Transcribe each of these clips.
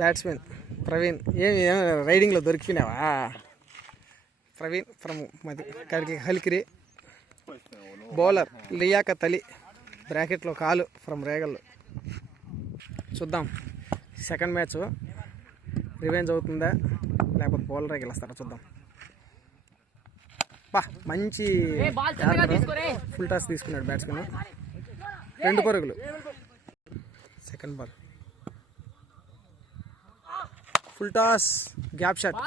Batsmen Praveen. ఏమి రైడింగ్లో దొరికినావా? Praveen from హల్కిరి. Bowler Liaquat Ali, బ్రాకెట్లో కాలు ఫ్రమ్ రేగల్. చూద్దాం సెకండ్ మ్యాచ్ రివెంజ్ అవుతుందా లేకపోతే బౌలరే గెలుస్తారా చూద్దాం. మంచి ఫుల్ టాస్ తీసుకున్నాడు బ్యాట్స్మెన్. 2 పరుగులు. Second ball full toss, gap shot.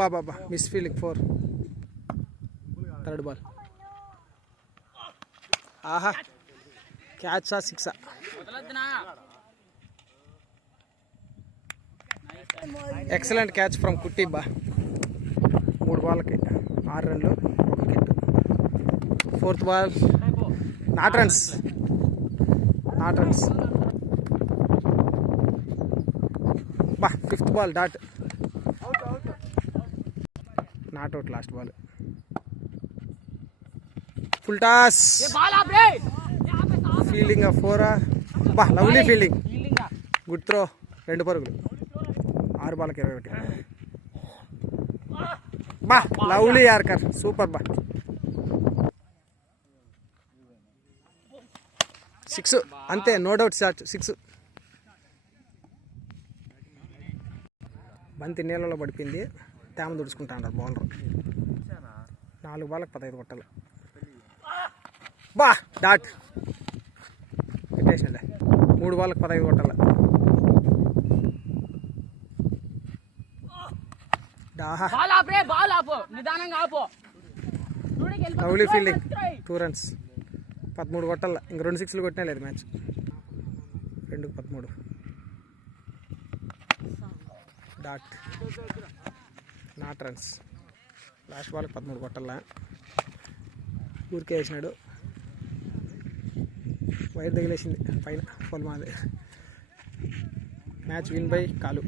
Baba miss fielding 4. Third ball. ఆహా, క్యాచా 6. Excellent catch from Kuttibba. 3 బాల్కి 6 రన్లు, 1 wicket. Fourth ball not runs. Fifth ball dot. Not out last ball. Full toss, fielding 4. Lovely fielding, good throw. 2 పరుగులు. 6 బాల్కి 21. Lovely yorker, super 6. అంతే, no doubt shot 6. బంతి నీళ్ళలో పడిపోయింది, తేమ దుడుచుకుంటా అన్నారు బౌలర్. 4 బాల్కి 15 కొట్టాలి. డాట్ పెట్టేసిండే. 3 బాల్కి 15 కొట్టాలి. Lovely fielding, 2 runs. 13 కొట్టాల. ఇంక 2 సిక్స్లు కొట్టినా లేదు మ్యాచ్. 2కి 13. Dot, not runs. లాస్ట్ బాల్కి 13 కొట్టాల. ఊరికే వేసినాడు, వైర్ తగిలేసింది పైన. ఫుల్ మాది. మ్యాచ్ విన్ బై కాలు.